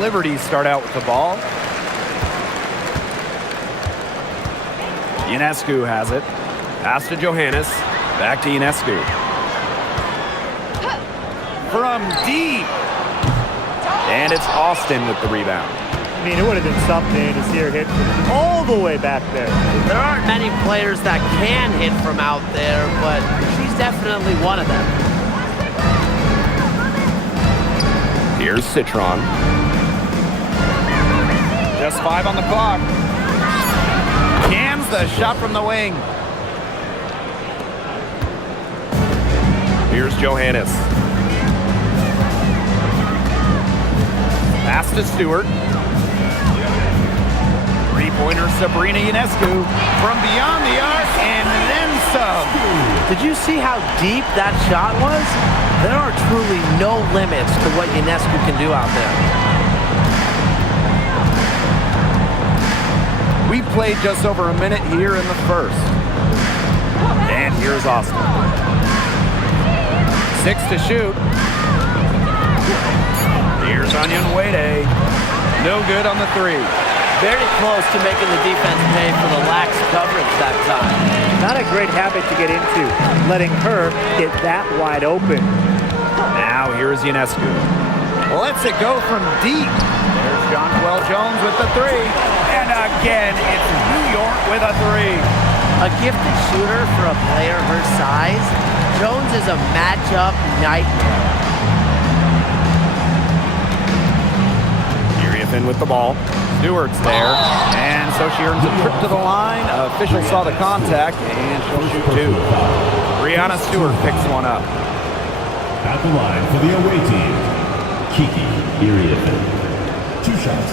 Liberty start out with the ball. Ionescu has it. Pass to Johannes. Back to Ionescu. From deep. And it's Austin with the rebound. I mean, it would have been something to see her hit from all the way back there. There aren't many players that can hit from out there, but she's definitely one of them. Here's Citron. Just 5 on the clock. Cans the shot from the wing. Here's Johannes. Pass to Stewart. Three-pointer Sabrina Ionescu from beyond the arc and then some. Did you see how deep that shot was? There are truly no limits to what Ionescu can do out there. We played just over a minute here in the first. And here's Austin. 6 to shoot. Here's Onion Wade. No good on the 3. Very close to making the defense pay for the lax coverage that time. Not a great habit to get into, letting her get that wide open. Now here's Ionescu. Lets it go from deep. There's Jonquel Jones with the 3. And again, it's New York with a 3. A gifted shooter for a player her size, Jones is a matchup nightmare. Uriathan with the ball. Stewart's there. And so she earns a trip to the line. Official saw the contact, and she'll shoot 2. Brianna Stewart picks one up. At the line for the away team, Kiki Iriathan. 2 shots.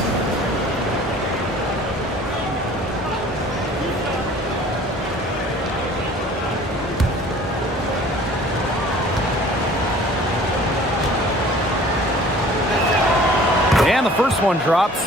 And the first one drops.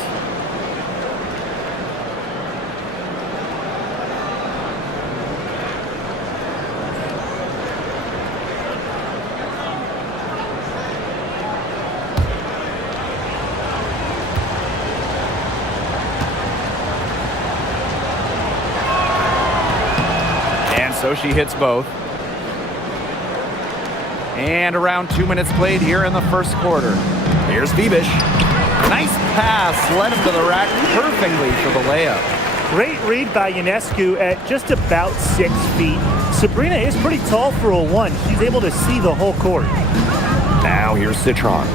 So she hits both. And around 2 minutes played here in the first quarter. Here's Bebish. Nice pass, led him to the rack perfectly for the layup. Great read by Ionescu at just about 6 feet. Sabrina is pretty tall for a 1. She's able to see the whole court. Now here's Citron.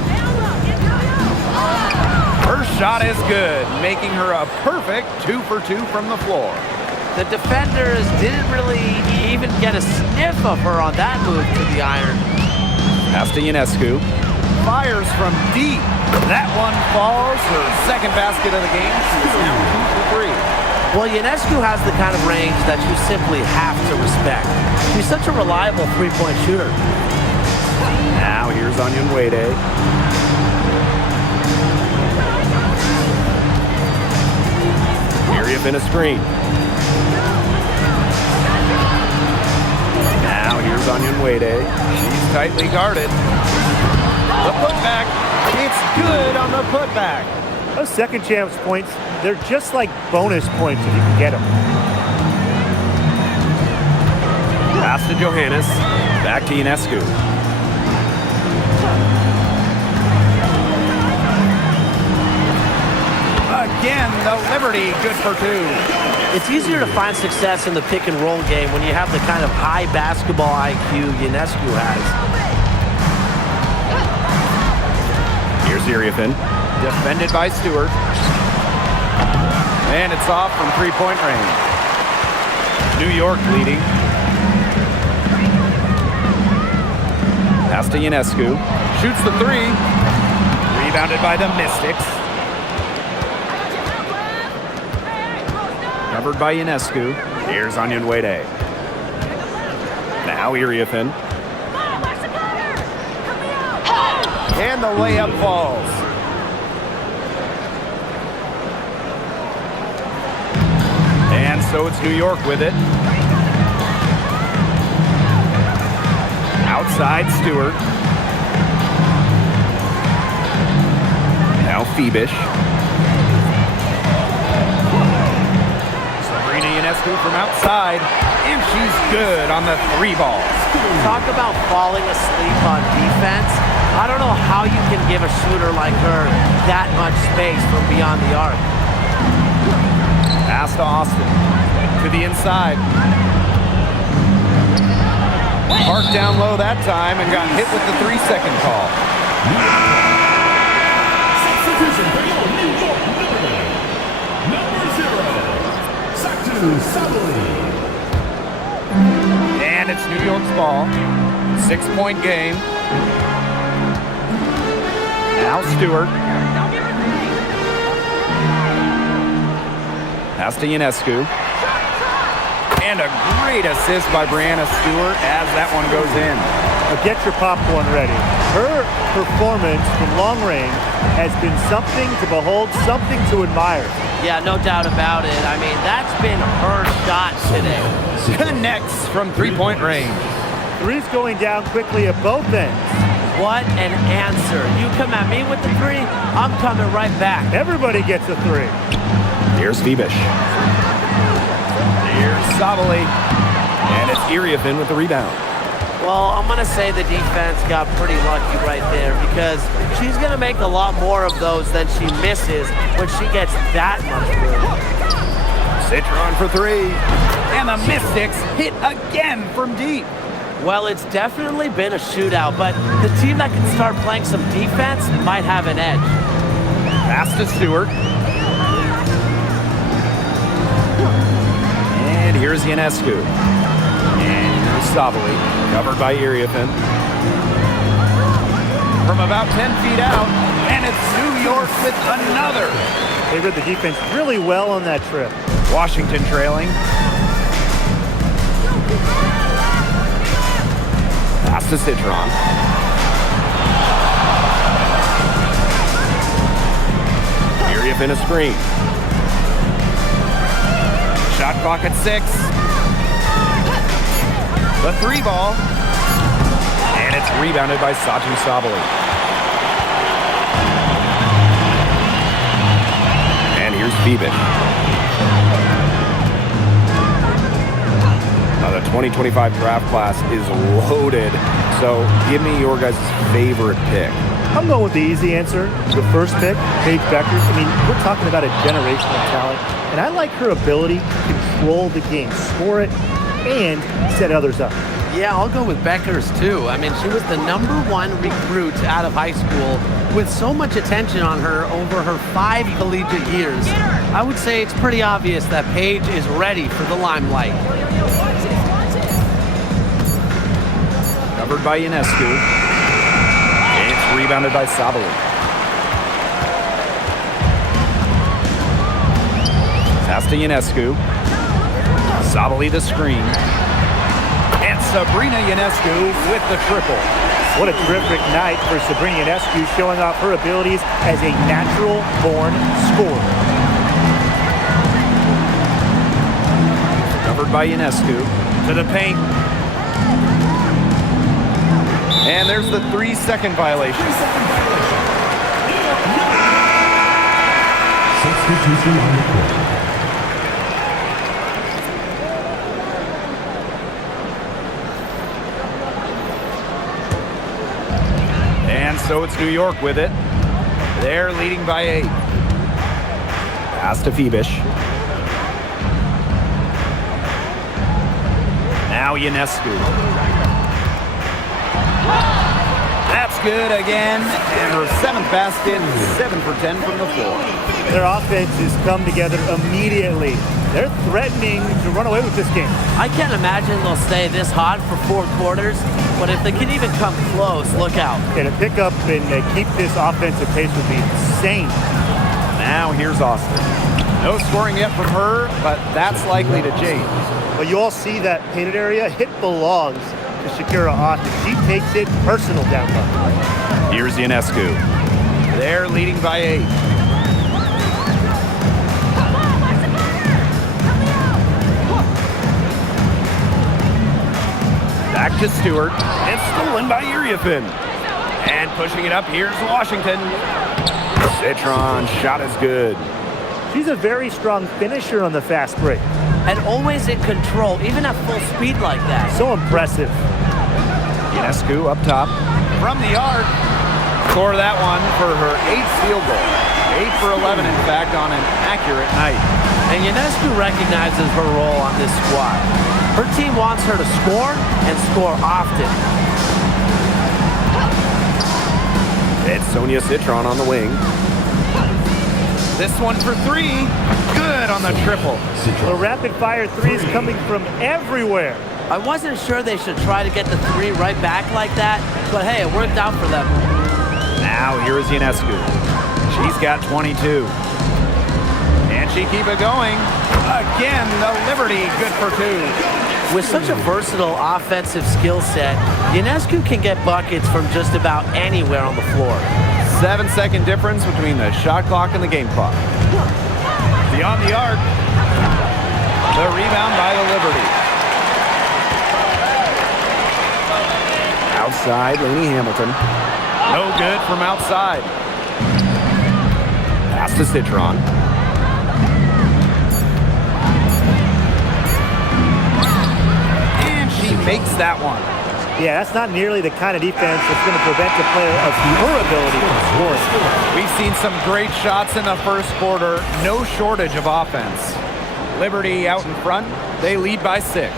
Her shot is good, making her a perfect 2 for 2 from the floor. The defenders didn't really even get a sniff of her on that move to the iron. Pass to Ionescu. Fires from deep. That one falls. Her second basket of the game. She's now 2 for 3. Well, Ionescu has the kind of range that you simply have to respect. She's such a reliable three-point shooter. Now here's Onion Wade. Iriathan a screen. Now here's Onion Wade. She's tightly guarded. The putback. It's good on the putback. Those second chance points, they're just like bonus points if you can get them. Pass to Johannes. Back to Ionescu. Again, the Liberty good for 2. It's easier to find success in the pick and roll game when you have the kind of high basketball IQ Ionescu has. Here's Iriathan, defended by Stewart. And it's off from 3-point range. New York leading. Pass to Ionescu. Shoots the 3. Rebounded by the Mystics. Covered by Ionescu. Here's Onion Wade. Now Iriathan. And the layup falls. And so it's New York with it. Outside Stewart. Now Phoebish. Sabrina Ionescu from outside, and she's good on the 3 ball. Talk about falling asleep on defense. I don't know how you can give a shooter like her that much space from beyond the arc. Pass to Austin. To the inside. Parked down low that time and got hit with the 3-second call. Substitution for your New York Liberty. Number 0, Satu Sabali. And it's New York's ball. 6-point game. Now Stewart. Pass to Ionescu. And a great assist by Brianna Stewart as that one goes in. Now get your popcorn ready. Her performance from long range has been something to behold, something to admire. Yeah, no doubt about it. I mean, that's been her shot today. Connects from 3-point range. Three's going down quickly at both ends. What an answer. You come at me with the 3, I'm coming right back. Everybody gets a 3. Here's Phoebish. Here's Sabali. And it's Iriefin with the rebound. Well, I'm going to say the defense got pretty lucky right there because she's going to make a lot more of those than she misses when she gets that much room. Citron for 3. And the Mystics hit again from deep. Well, it's definitely been a shootout, but the team that can start playing some defense might have an edge. Pass to Stewart. And here's Ionescu. And here's Sabali, covered by Iriefin. From about 10 feet out, and it's New York with another. They read the defense really well on that trip. Washington trailing. Pass to Citron. Iriefin a screen. Shot clock at 6. The 3 ball. And it's rebounded by Satu Sabali. And here's Phoebish. The 2025 draft class is loaded. So give me your guys' favorite pick. I'm going with the easy answer. The first pick, Paige Beckers. I mean, we're talking about a generational talent. And I like her ability to control the game, score it, and set others up. Yeah, I'll go with Beckers too. I mean, she was the #1 recruit out of high school with so much attention on her over her 5 collegiate years. I would say it's pretty obvious that Paige is ready for the limelight. Covered by Ionescu. It's rebounded by Sabali. Pass to Ionescu. Sabali the screen. And Sabrina Ionescu with the triple. What a terrific night for Sabrina Ionescu, showing off her abilities as a natural-born scorer. Covered by Ionescu. To the paint. And there's the 3-second violation. Substitution on the court. And so it's New York with it. They're leading by 8. Pass to Phoebish. Now Ionescu. That's good again, and her 7th basket, 7 for 10 from the floor. Their offense has come together immediately. They're threatening to run away with this game. I can't imagine they'll stay this hot for 4 quarters, but if they can even come close, look out. And to pick up and keep this offensive pace would be insane. Now here's Austin. No scoring yet from her, but that's likely to change. But you all see that painted area. It belongs to Shakira Austin. She takes it personal down low. Here's Ionescu. They're leading by 8. Back to Stewart. And stolen by Iriefin. And pushing it up, here's Washington. Citron, shot is good. She's a very strong finisher on the fast break. And always in control, even at full speed like that. So impressive. Ionescu up top. From the arc. Score that one for her 8th field goal. 8 for 11, in fact, on an accurate night. And Ionescu recognizes her role on this squad. Her team wants her to score and score often. It's Sonia Citron on the wing. This one for 3. Good on the triple. The rapid-fire threes coming from everywhere. I wasn't sure they should try to get the 3 right back like that, but hey, it worked out for them. Now here is Ionescu. She's got 22. And she keep it going. Again, the Liberty, good for 2. With such a versatile offensive skill set, Ionescu can get buckets from just about anywhere on the floor. 7-second difference between the shot clock and the game clock. Beyond the arc. The rebound by the Liberty. Outside, Lainey Hamilton. No good from outside. Pass to Citron. And she makes that one. Yeah, that's not nearly the kind of defense that's going to prevent the player of her ability from scoring. We've seen some great shots in the first quarter. No shortage of offense. Liberty out in front. They lead by 6.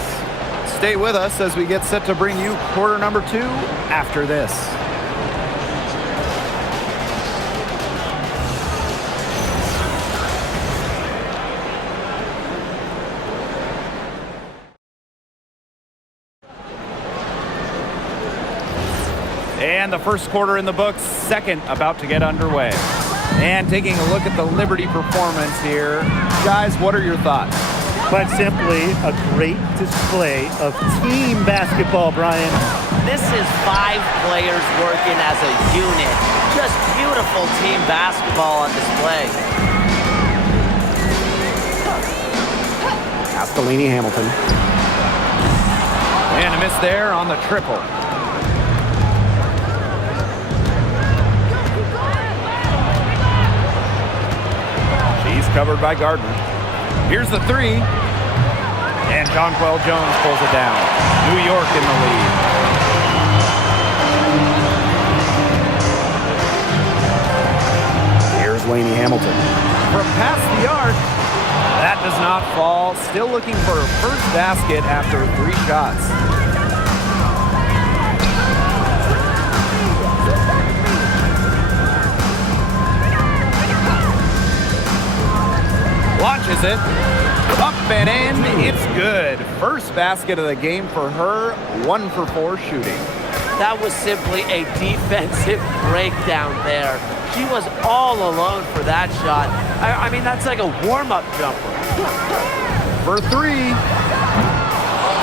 Stay with us as we get set to bring you quarter number 2 after this. And the first quarter in the books, second about to get underway. And taking a look at the Liberty performance here. Guys, what are your thoughts? But simply a great display of team basketball, Brian. This is 5 players working as a unit. Just beautiful team basketball on display. Pass to Lainey Hamilton. And a miss there on the triple. She's covered by Gardner. Here's the 3. And Jonquel Jones pulls it down. New York in the lead. Here's Lainey Hamilton. From past the arc. That does not fall. Still looking for her first basket after 3 shots. Launches it. Up and in. It's good. First basket of the game for her. 1 for 4 shooting. That was simply a defensive breakdown there. She was all alone for that shot. I mean, that's like a warm-up jumper. For 3.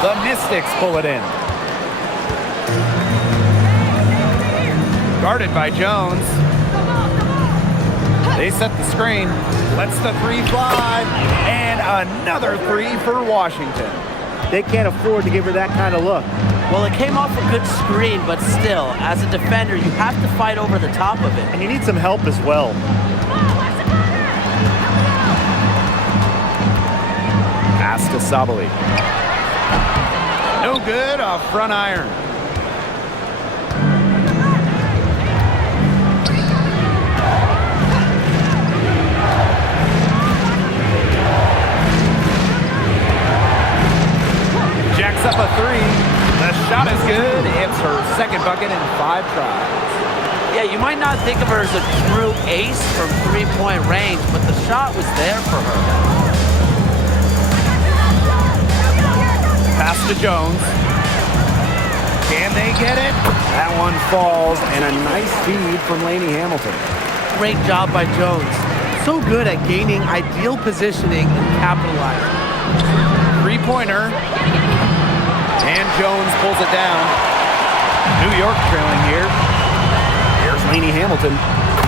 The Mystics pull it in. Guarded by Jones. They set the screen. Lets the 3 fly. And another 3 for Washington. They can't afford to give her that kind of look. Well, it came off a good screen, but still, as a defender, you have to fight over the top of it. And you need some help as well. Pass to Sabali. No good, off front iron. Jacks up a 3. The shot is good. It's her second bucket in 5 tries. Yeah, you might not think of her as a true ace from 3-point range, but the shot was there for her. Pass to Jones. Can they get it? That one falls, and a nice feed from Lainey Hamilton. Great job by Jones. So good at gaining ideal positioning and capitalizing. 3-pointer. And Jones pulls it down. New York trailing here. Here's Lainey Hamilton.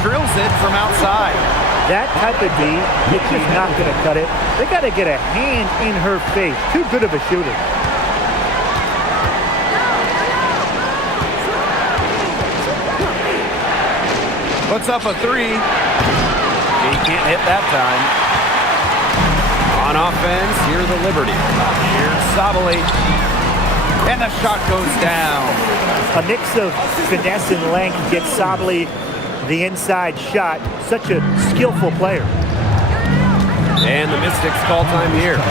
Drills it from outside. That type of D, it's just not going to cut it. They got to get a hand in her face. Too good of a shooter. Puts up a three. He can't hit that time. On offense, here's the Liberty. Here's Sabali. And the shot goes down. A mix of finesse and length gets Sabali the inside shot. Such a skillful player. And the Mystics call time here.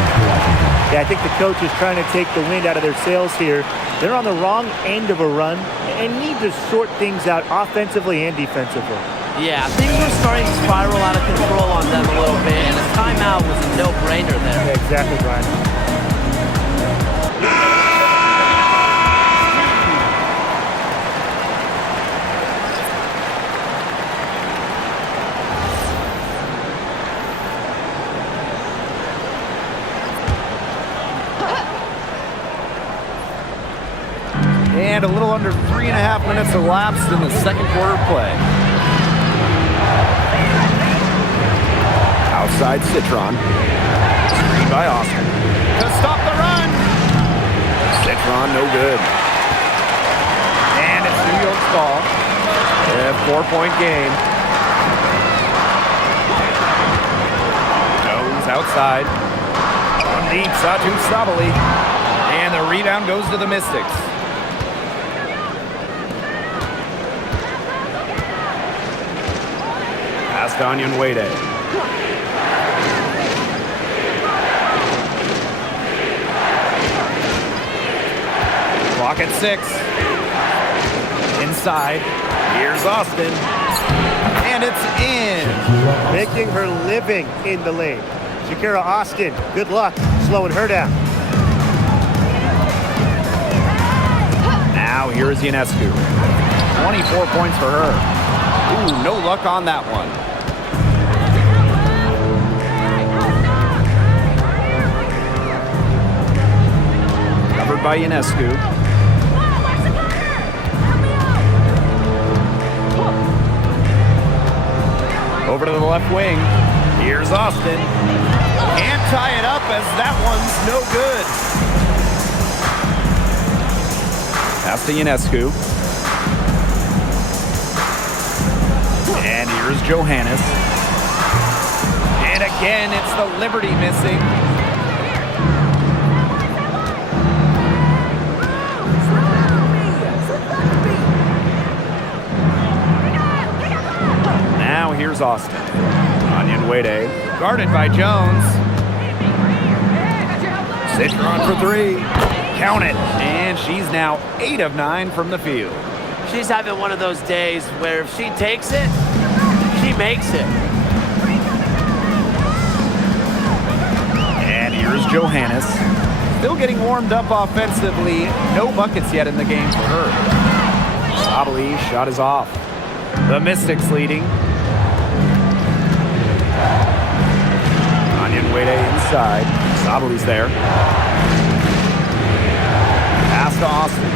Yeah, I think the coach is trying to take the wind out of their sails here. They're on the wrong end of a run and need to sort things out offensively and defensively. Yeah, things were starting to spiral out of control on them a little bit, and a timeout was a no-brainer there. Yeah, exactly, Brian. And a little under 3.5 minutes elapsed in the second quarter play. Outside Citron. Screen by Austin. To stop the run. Citron no good. And it's New York's ball. A 4-point game. Jones outside. From deep, Satu Sabali. And the rebound goes to the Mystics. Pass to Onion Wade. Clock at 6. Inside. Here's Austin. And it's in. Making her living in the lane. Shakira Austin, good luck slowing her down. Now here's Ionescu. 24 points for her. Ooh, no luck on that one. Covered by Ionescu. Over to the left wing. Here's Austin. Can't tie it up as that one's no good. Pass to Ionescu. And here's Johannes. And again, it's the Liberty missing. Now here's Austin. Onion Wade, guarded by Jones. Citron for 3. Count it. And she's now 8 of 9 from the field. She's having one of those days where if she takes it, she makes it. And here's Johannes. Still getting warmed up offensively. No buckets yet in the game for her. Sabali's shot is off. The Mystics leading. Onion Wade inside. Sabali's there. Pass to Austin.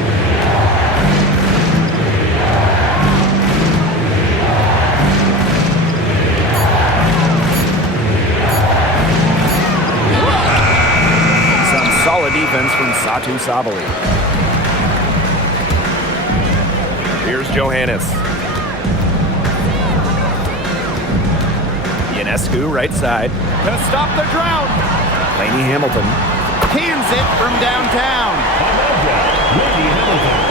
Solid defense from Satu Sabali. Here's Johannes. Ionescu, right side. To stop the drought. Lainey Hamilton. Hands it from downtown. Lainey Hamilton.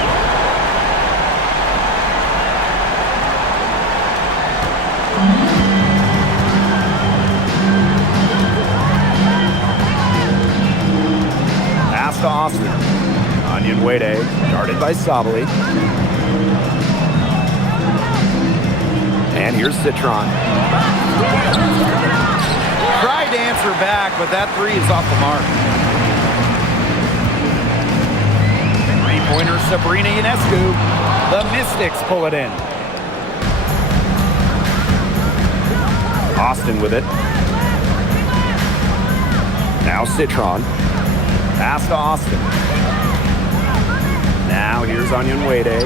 To Austin. Onion Wade, guarded by Sabali. And here's Citron. Tried to answer back, but that 3 is off the mark. 3-pointer Sabrina Ionescu. The Mystics pull it in. Austin with it. Now Citron. Pass to Austin. Now here's Onion Wade.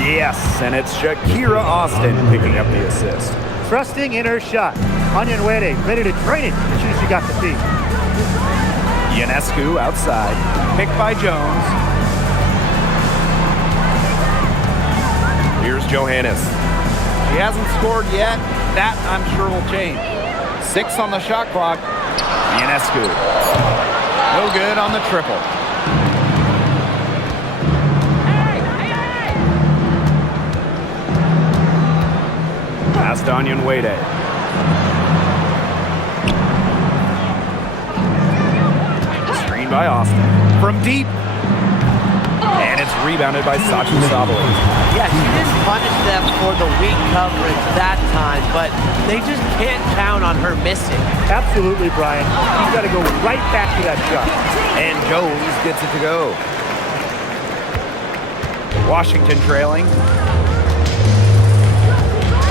Yes, and it's Shakira Austin picking up the assist. Trusting in her shot. Onion Wade ready to train it as soon as she got the feed. Ionescu outside. Picked by Jones. Here's Johannes. He hasn't scored yet. That, I'm sure, will change. 6 on the shot clock. Ionescu. No good on the triple. Pass to Onyenwede. Screen by Austin. From deep. And it's rebounded by Sachi Sabali. Yeah, she didn't punish them for the weak coverage that time, but they just can't count on her missing. Absolutely, Brian. You've got to go right back to that shot. And Jones gets it to go. Washington trailing.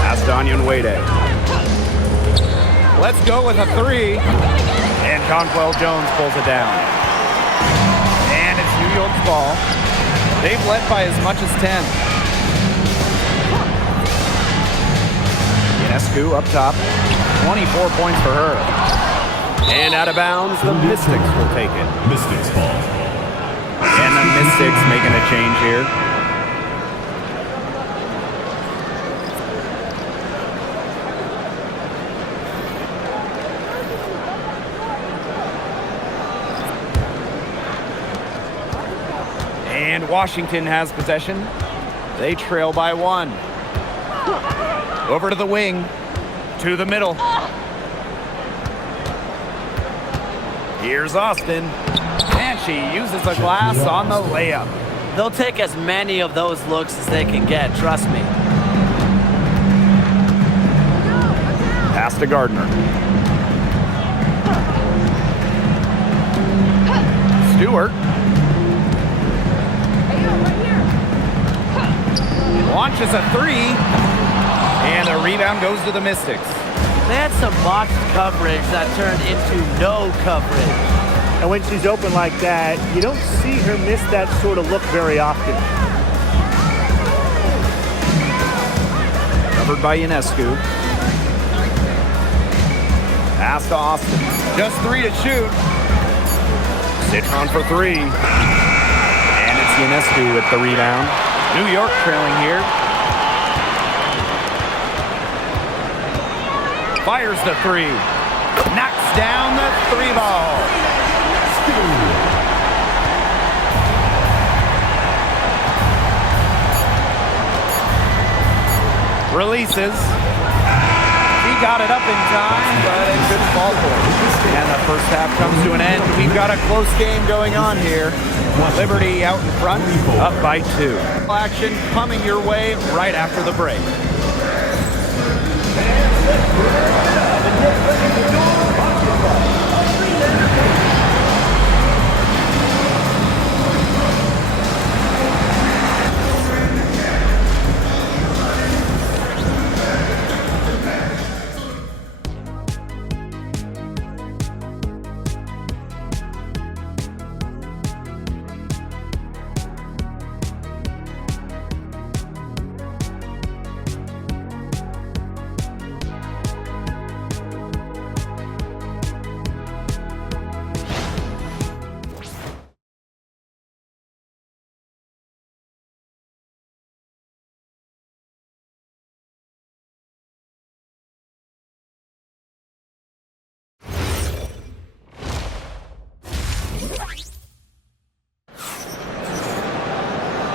Pass to Onyenwede. Let's go with a 3. And Jonquel Jones pulls it down. And it's New York's ball. They've led by as much as 10. Ionescu up top. 24 points for her. And out of bounds, the Mystics will take it. Mystics ball. And the Mystics making a change here. And Washington has possession. They trail by 1. Over to the wing. To the middle. Here's Austin. And she uses a glass on the layup. They'll take as many of those looks as they can get, trust me. Pass to Gardner. Stewart. Launches a 3. And the rebound goes to the Mystics. They had some box coverage that turned into no coverage. And when she's open like that, you don't see her miss that sort of look very often. Covered by Ionescu. Pass to Austin. Just 3 to shoot. Citron for 3. And it's Ionescu with the rebound. New York trailing here. Fires the 3. Knocks down the 3 ball. Releases. He got it up in time, but it couldn't fall for it. And the first half comes to an end. We've got a close game going on here. Liberty out in front, up by 2. Action coming your way right after the break.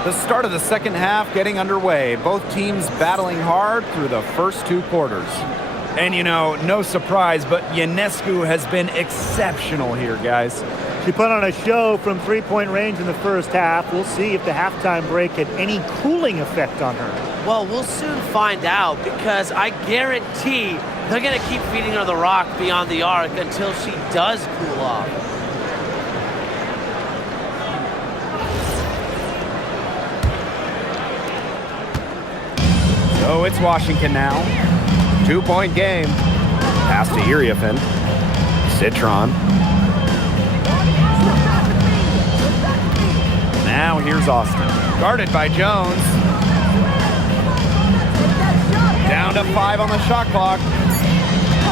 The start of the second half getting underway. Both teams battling hard through the first 2 quarters. And you know, no surprise, but Ionescu has been exceptional here, guys. She put on a show from 3-point range in the first half. We'll see if the halftime break had any cooling effect on her. Well, we'll soon find out, because I guarantee they're going to keep feeding her the rock beyond the arc until she does cool off. So it's Washington now. 2-point game. Pass to Iriafen. Citron. Now here's Austin. Guarded by Jones. Down to 5 on the shot clock.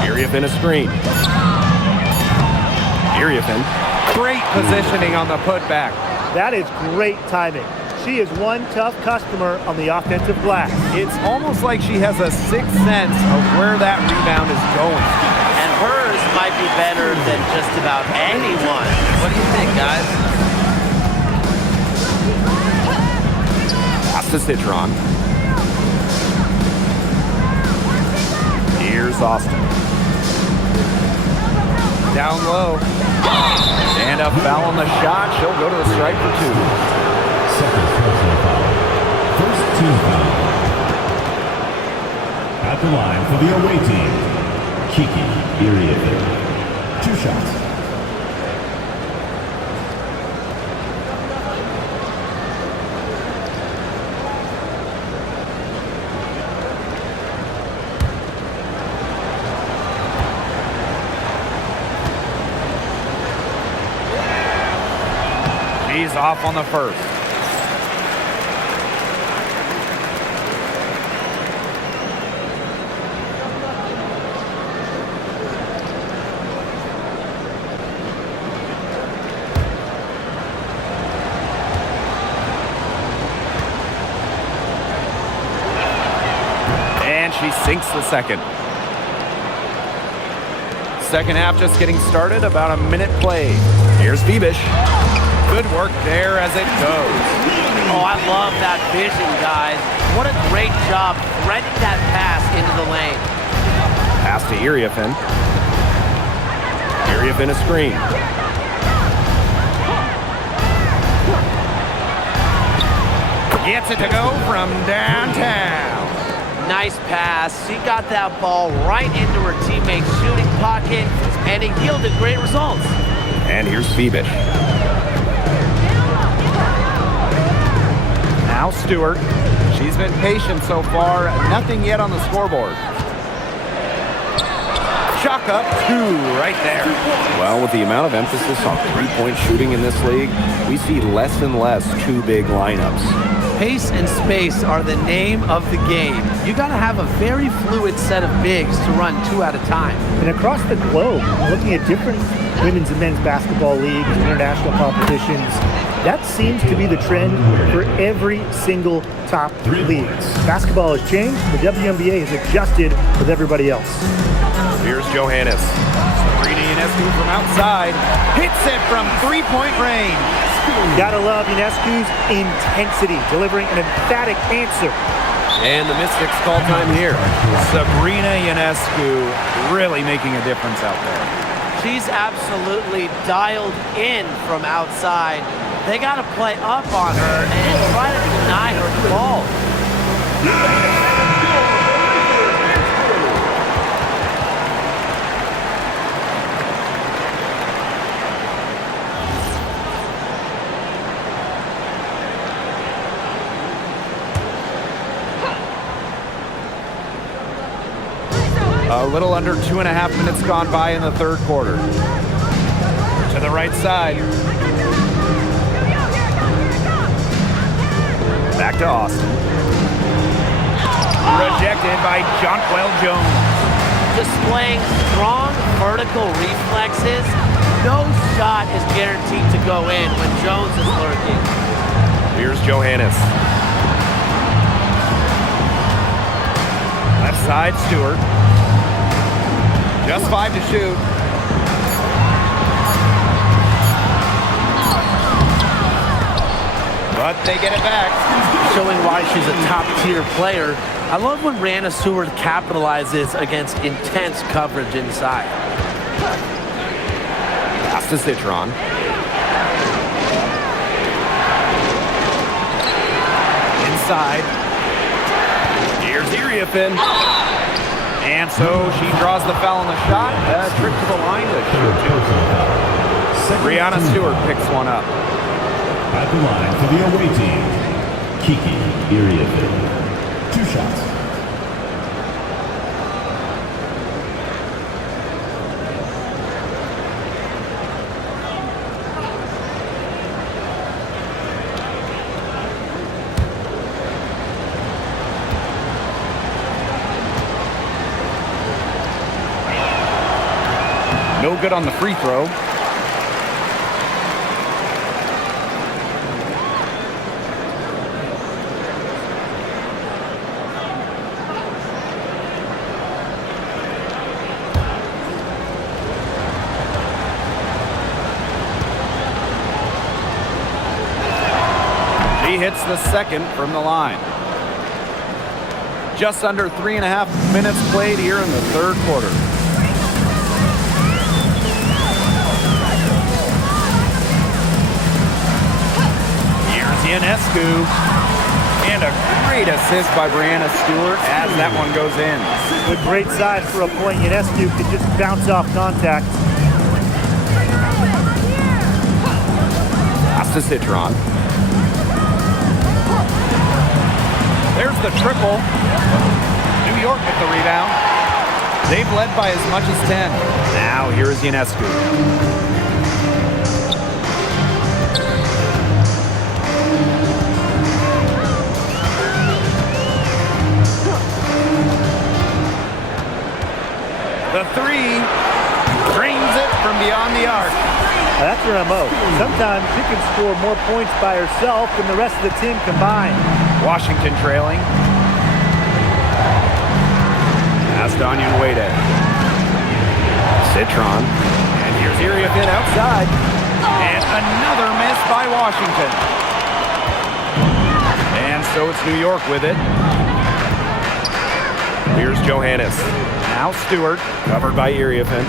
Iriafen a screen. Iriafen. Great positioning on the putback. That is great timing. She is one tough customer on the offensive glass. It's almost like she has a sixth sense of where that rebound is going. And hers might be better than just about anyone. What do you think, guys? Pass to Citron. Here's Austin. Down low. And a foul on the shot. She'll go to the stripe for 2. Second personal foul. First team foul. At the line for the away team, Kiki Iriafen. 2 shots. She's off on the first. And she sinks the second. Second half just getting started, about a minute played. Here's Bebish. Good work there as it goes. Oh, I love that vision, guys. What a great job threading that pass into the lane. Pass to Iriafen. Iriafen a screen. Gets it to go from downtown. Nice pass. She got that ball right into her teammate's shooting pocket, and it yielded great results. And here's Bebish. Now Stewart. She's been patient so far. Nothing yet on the scoreboard. Chalk up 2 right there. Well, with the amount of emphasis on three-point shooting in this league, we see less and less 2 big lineups. Pace and space are the name of the game. You got to have a very fluid set of bigs to run 2 at a time. And across the globe, looking at different women's and men's basketball leagues and international competitions, that seems to be the trend for every single top league. Basketball has changed. The WNBA has adjusted with everybody else. Here's Johannes. Sabrina Ionescu from outside. Hits it from 3-point range. Gotta love Ionescu's intensity, delivering an emphatic answer. And the Mystics call time here. Sabrina Ionescu really making a difference out there. She's absolutely dialed in from outside. They got to play up on her and try to deny her the ball. A little under 2.5 minutes gone by in the third quarter. To the right side. Back to Austin. Rejected by Jonquel Jones. Displaying strong vertical reflexes. No shot is guaranteed to go in when Jones is lurking. Here's Johannes. Left side, Stewart. Just 5 to shoot. But they get it back. Showing why she's a top-tier player. I love when Brianna Stewart capitalizes against intense coverage inside. Pass to Citron. Inside. Here's Iriafen. And so she draws the foul on the shot. A trip to the line to shoot. Brianna Stewart picks one up. At the line for the away team, Kiki Iriafen. 2 shots. No good on the free throw. He hits the second from the line. Just under 3.5 minutes played here in the third quarter. Here's Ionescu. And a great assist by Brianna Stewart as that one goes in. With great size for a point, Ionescu could just bounce off contact. Pass to Citron. There's the triple. New York with the rebound. They've led by as much as 10. Now here's Ionescu. The three drains it from beyond the arc. Now that's her MO. Sometimes she can score more points by herself than the rest of the team combined. Washington trailing. Pass to Onion Wade. Citron. And here's Iriafin outside. And another miss by Washington. And so it's New York with it. Here's Johannes. Now Stewart, covered by Iriafin.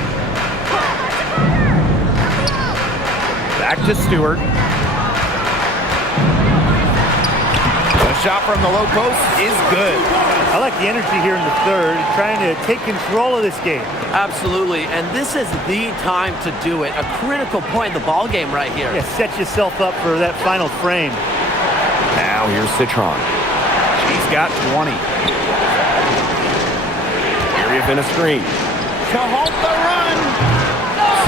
Back to Stewart. The shot from the low post is good. I like the energy here in the third, trying to take control of this game. Absolutely, and this is the time to do it. A critical point in the ball game right here. Yeah, set yourself up for that final frame. Now here's Citron. She's got 20. Iriafin a screen. To halt the run.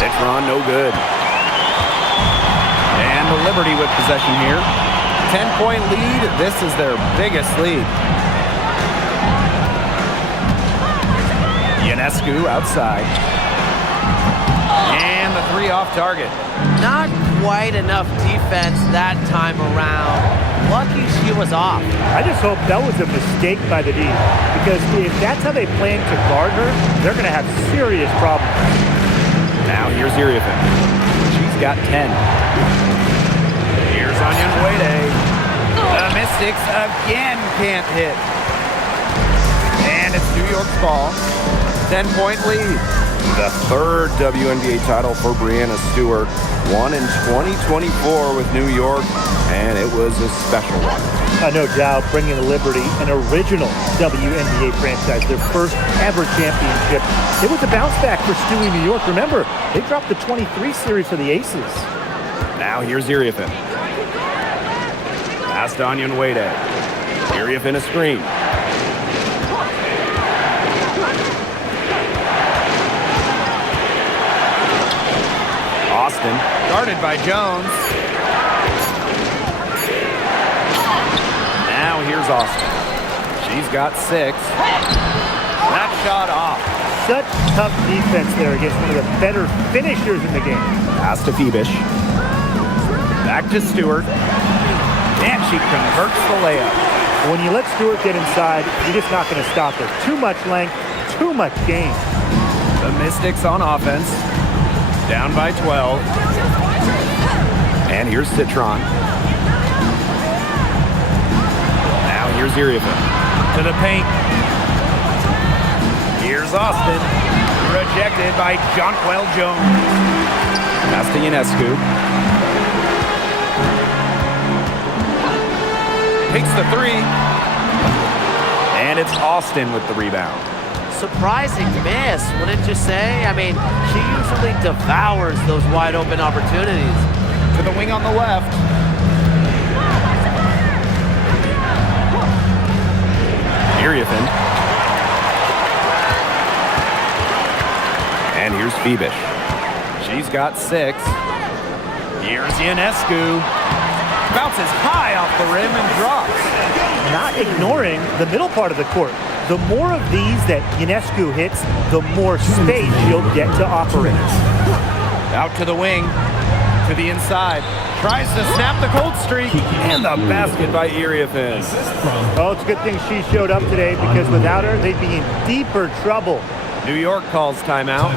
Citron no good. And the Liberty with possession here. 10-point lead. This is their biggest lead. Ionescu outside. And the three off target. Not quite enough defense that time around. Lucky she was off. I just hope that was a mistake by the D, because if that's how they plan to guard her, they're going to have serious problems. Now here's Iriafin. She's got 10. Here's Onion Wade. The Mystics again can't hit. And it's New York's ball. 10-point lead. The third WNBA title for Brianna Stewart. Won in 2024 with New York, and it was a special one. No doubt, bringing the Liberty an original WNBA franchise, their first ever championship. It was a bounce back for Stewie New York. Remember, they dropped the 23 series for the Aces. Now here's Iriafin. Pass to Onion Wade. Iriafin a screen. Austin. Guarded by Jones. Now here's Austin. She's got 6. That shot off. Such tough defense there against one of the better finishers in the game. Pass to Phoebish. Back to Stewart. And she converts the layup. When you let Stewart get inside, you're just not going to stop her. Too much length, too much game. The Mystics on offense. Down by 12. And here's Citron. Now here's Iriafin. To the paint. Here's Austin. Rejected by Jonquel Jones. Pass to Ionescu. Takes the 3. And it's Austin with the rebound. Surprising miss, wouldn't you say? I mean, she usually devours those wide open opportunities. To the wing on the left. Iriafin. And here's Phoebish. She's got 6. Here's Ionescu. Bounces high off the rim and drops. Not ignoring the middle part of the court. The more of these that Ionescu hits, the more space she'll get to operate. Out to the wing. To the inside. Tries to snap the cold streak. And the basket by Iriafin. Oh, it's a good thing she showed up today, because without her, they'd be in deeper trouble. New York calls timeout.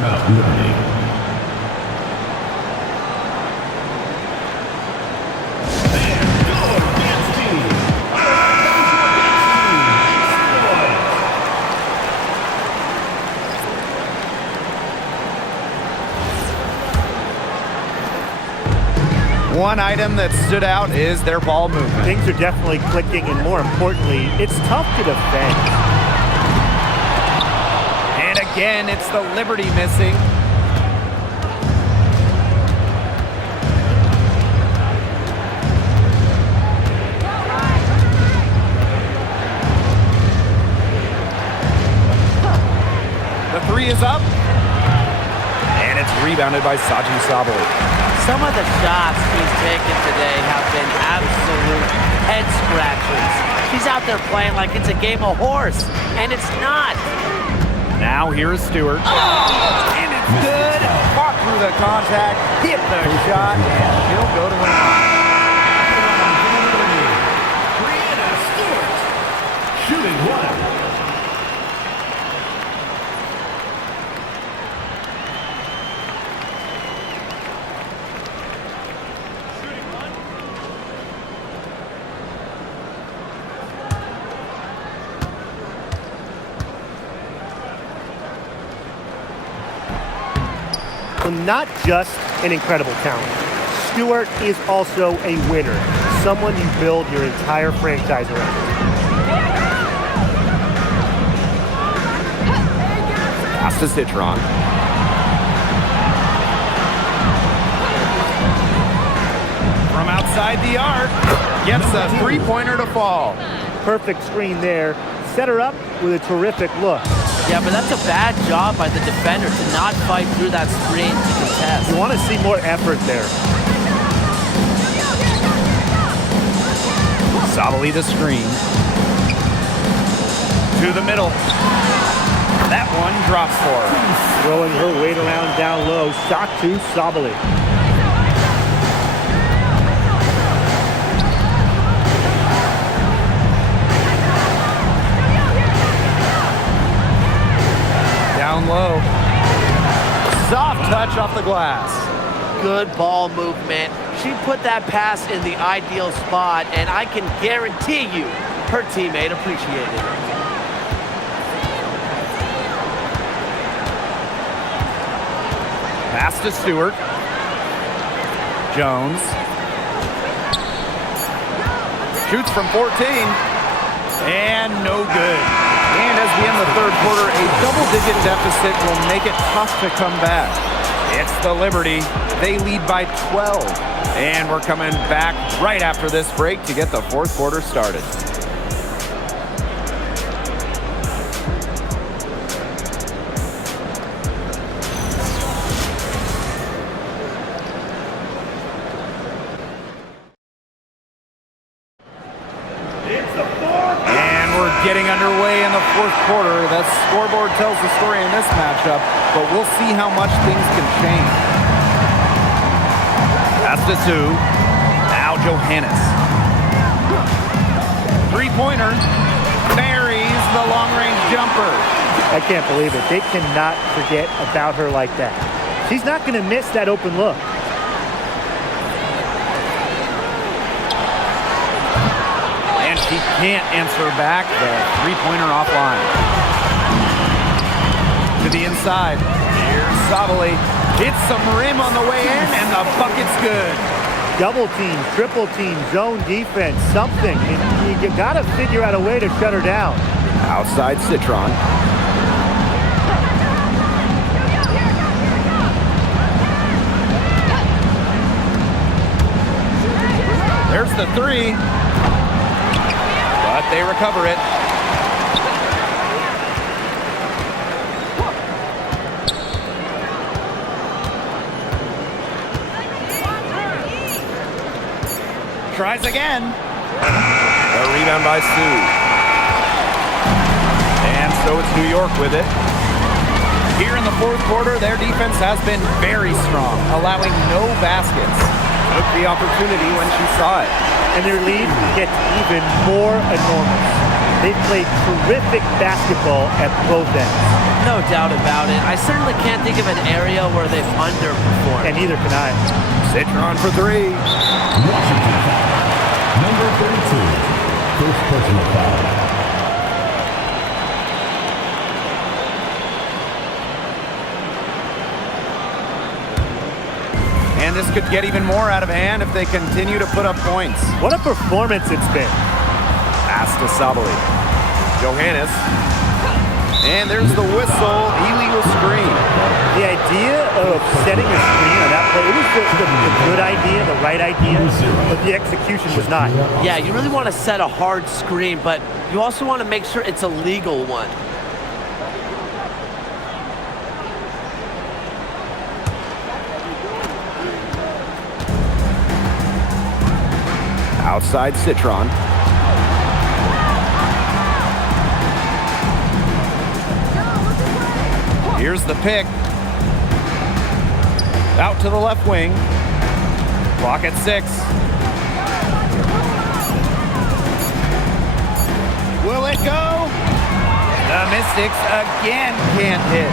one item that stood out is their ball movement. Things are definitely clicking, and more importantly, it's tough to defend. And again, it's the Liberty missing. The three is up. And it's rebounded by Saji Sabali. Some of the shots he's taken today have been absolute head scratchers. She's out there playing like it's a game of horse, and it's not. Now here is Stewart. And it's good. Fought through the contact, hit the shot, and she'll go to the line. Brianna Stewart, shooting one. Well, not just an incredible talent. Stewart is also a winner, someone you build your entire franchise around. Pass to Citron. From outside the arc, gets a three-pointer to fall. Perfect screen there. Set her up with a terrific look. Yeah, but that's a bad job by the defender to not fight through that screen to contest. You want to see more effort there. Sabali the screen. To the middle. That one drops for her. Throwing her weight around down low. Shot to Sabali. Down low. Soft touch off the glass. Good ball movement. She put that pass in the ideal spot, and I can guarantee you her teammate appreciated it. Pass to Stewart. Jones. Shoots from 14. And no good. And as we end the third quarter, a double-digit deficit will make it tough to come back. It's the Liberty. They lead by 12. And we're coming back right after this break to get the fourth quarter started. Getting underway in the fourth quarter. The scoreboard tells the story in this matchup, but we'll see how much things can change. Pass to Sue. Now Johannes. Three-pointer. Buries the long-range jumper. I can't believe it. They cannot forget about her like that. She's not going to miss that open look. She can't answer back. The three-pointer offline. To the inside. Here's Sabali. Hits some rim on the way in, and the bucket's good. Double team, triple team, zone defense, something. You got to figure out a way to shut her down. Outside Citron. There's the three. But they recover it. Tries again. A rebound by Sue. And so it's New York with it. Here in the fourth quarter, their defense has been very strong, allowing no baskets. Took the opportunity when she saw it. And their lead gets even more enormous. They've played terrific basketball at both ends. No doubt about it. I certainly can't think of an area where they've underperformed. And neither can I. Citron for three. Washington foul. Number 32. First personal foul. And And this could get even more out of hand if they continue to put up points. What a performance it's been. Pass to Sabali. Johannes. And there's the whistle, illegal screen. The idea of setting a screen on that play, it was the good idea, the right idea, but the execution was not. Yeah, you really want to set a hard screen, but you also want to make sure it's a legal one. Outside Citron. Here's the pick. Out to the left wing. Clock at 6. Will it go? The Mystics again can't hit.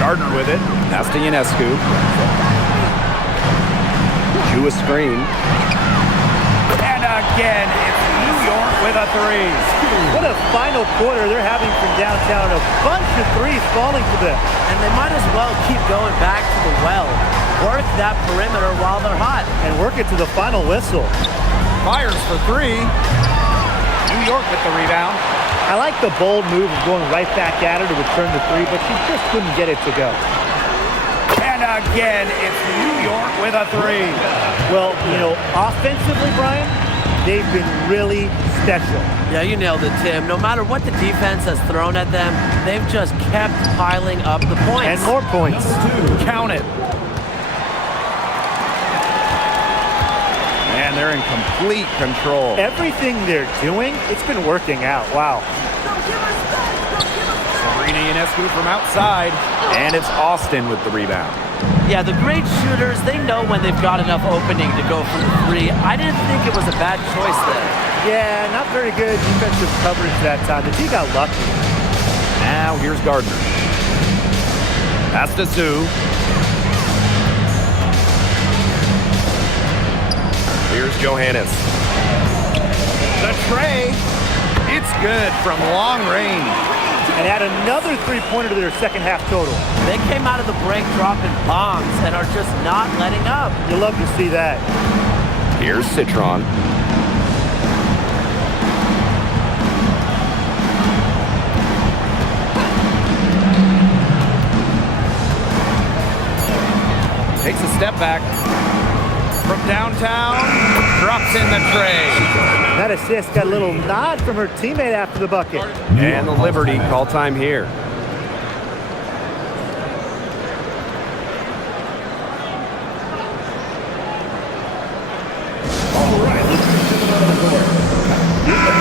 Gardner with it. Pass to Ionescu. To a screen. And again, it's New York with a 3. What a final quarter they're having from downtown. A bunch of threes falling to them. And they might as well keep going back to the well. Work that perimeter while they're hot. And work it to the final whistle. Fires for 3. New York with the rebound. I like the bold move of going right back at her to return the 3, but she just couldn't get it to go. And again, it's New York with a 3. Well, offensively, Brian, they've been really special. Yeah, you nailed it, Tim. No matter what the defense has thrown at them, they've just kept piling up the points. And more points. Count it. And they're in complete control. Everything they're doing, it's been working out. Wow. Sabrina Ionescu from outside. And it's Austin with the rebound. Yeah, the great shooters, they know when they've got enough opening to go for the 3. I didn't think it was a bad choice there. Yeah, not very good defensive coverage that time. The team got lucky. Now here's Gardner. Pass to Sue. Here's Johannes. The tray. It's good from long range. And add another three-pointer to their second half total. They came out of the break dropping bombs and are just not letting up. You love to see that. Here's Citron. Takes a step back. From downtown, drops in the tray. That assist got a little nod from her teammate after the bucket. And the Liberty call time here.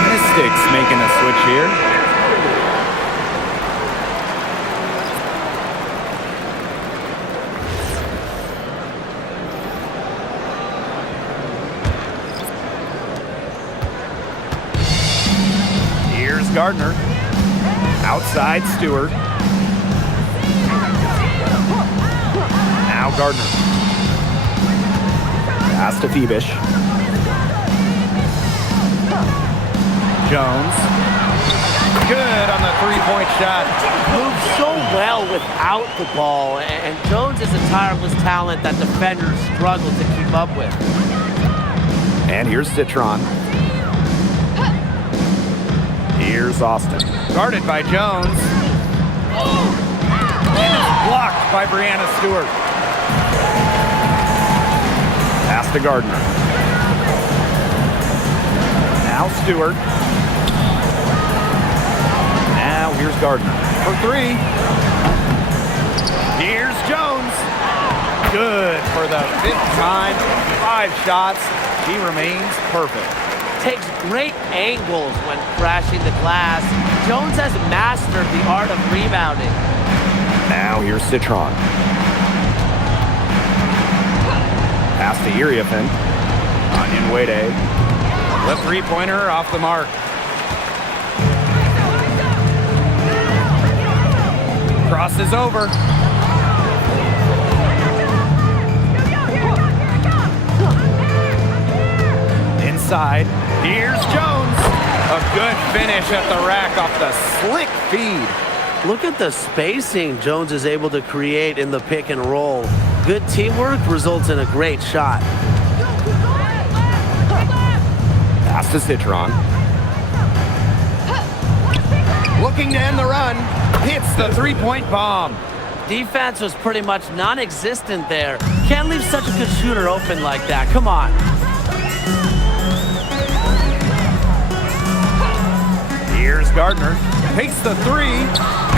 Mystics making a switch here. Gardner. Outside Stewart. Now Gardner. Pass to Phoebish. Jones. Good on the three-point shot. Moves so well without the ball, and Jones is a tireless talent that defenders struggle to keep up with. And here's Citron. Here's Austin. Guarded by Jones. And it's blocked by Brianna Stewart. Pass to Gardner. Now Stewart. Now here's Gardner. For 3. Here's Jones. Good for the 5th time. 5 shots. He remains perfect. Takes great angles when crashing the glass. Jones has mastered the art of rebounding. Now here's Citron. Pass to Iriafen. Onion Wade. The three-pointer off the mark. Crosses over. Inside. Here's Jones. A good finish at the rack off the slick feed. Look at the spacing Jones is able to create in the pick and roll. Good teamwork results in a great shot. Pass to Citron. Looking to end the run. Hits the three-point bomb. Defense was pretty much non-existent there. Can't leave such a good shooter open like that. Come on. Here's Gardner. Takes the three.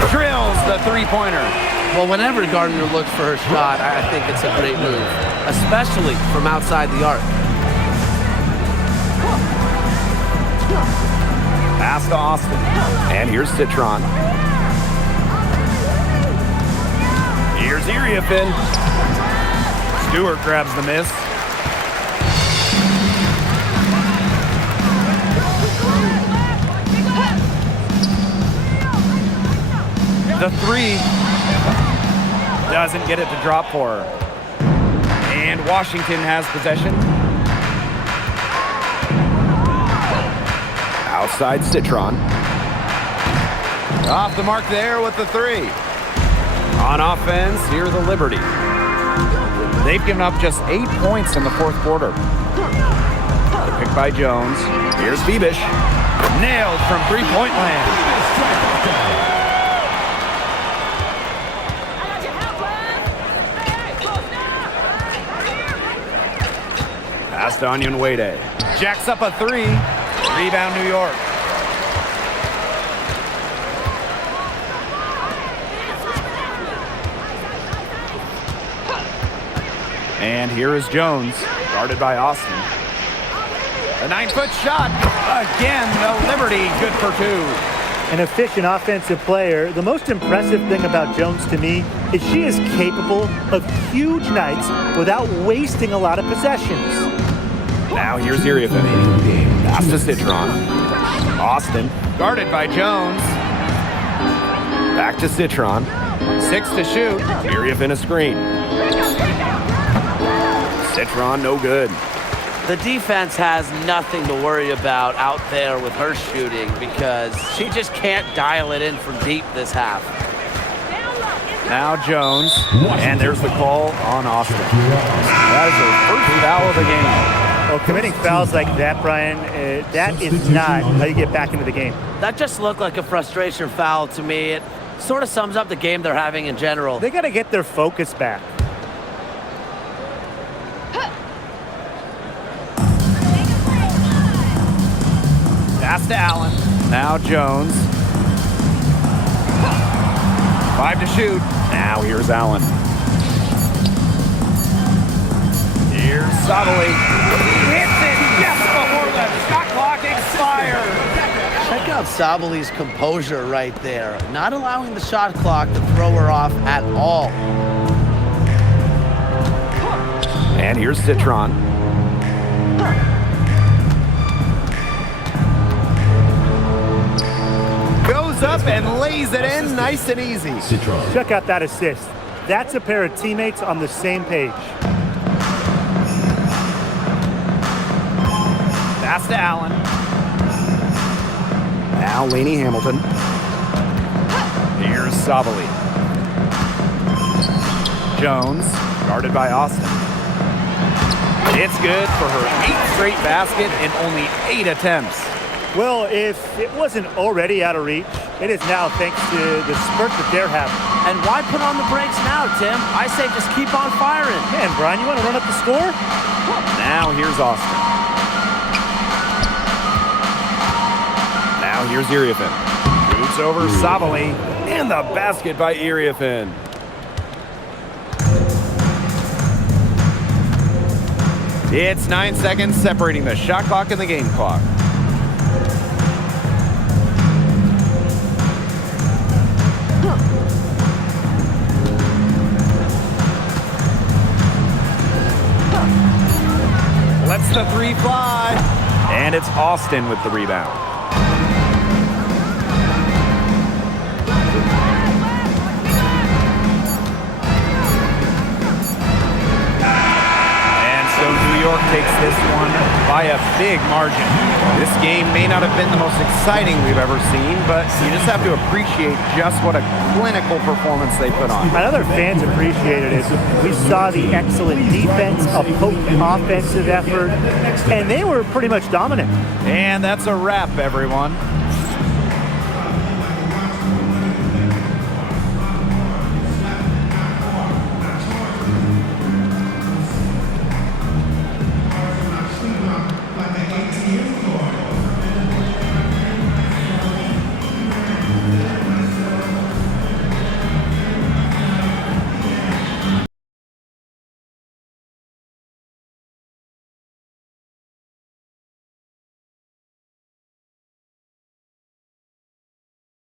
Drills the three-pointer. Well, whenever Gardner looks for her shot, I think it's a great move, especially from outside the arc. Pass to Austin. And here's Citron. Here's Iriafin. Stewart grabs the miss. The three doesn't get it to drop for her. And Washington has possession. Outside Citron. Off the mark there with the three. On offense, here the Liberty. They've given up just 8 points in the fourth quarter. The pick by Jones. Here's Bebish. Nailed from three-point land. Pass to Onyenwede. Jacks up a three. Rebound New York. And here is Jones, guarded by Austin. A 9-foot shot. Again, the Liberty good for two. An efficient offensive player. The most impressive thing about Jones to me is she is capable of huge nights without wasting a lot of possessions. Now here's Iriafin. Pass to Citron. Austin. Guarded by Jones. Back to Citron. 6 to shoot. Iriafin a screen. Citron no good. The defense has nothing to worry about out there with her shooting because she just can't dial it in from deep this half. Now Jones. And there's the call on Austin. That is her first foul of the game. Well, committing fouls like that, Brian, that is not how you get back into the game. That just looked like a frustration foul to me. It sort of sums up the game they're having in general. They got to get their focus back. Pass to Allen. Now Jones. 5 to shoot. Now here's Allen. Here's Sottoli. Hits it just before the shot clock expires. Check out Sabali's composure right there, not allowing the shot clock to throw her off at all. And here's Citron. Goes up and lays it in nice and easy. Citron. Check out that assist. That's a pair of teammates on the same page. Pass to Allen. Now Laney Hamilton. Here's Sabali. Jones, guarded by Austin. It's good for her 8th straight basket in only 8 attempts. Well, if it wasn't already out of reach, it is now thanks to the spurt that they're having. And why put on the brakes now, Tim? I say just keep on firing. Man, Brian, you want to run up the score? Now here's Austin. Now here's Iriafin. Shoots over Sabali. And the basket by Iriafin. It's 9 seconds separating the shot clock and the game clock. Lets the three fly. And it's Austin with the rebound. And so New York takes this one by a big margin. This game may not have been the most exciting we've ever seen, but you just have to appreciate just what a clinical performance they put on. Another fans appreciated it. We saw the excellent defense, a potent offensive effort, and they were pretty much dominant. And that's a wrap, everyone.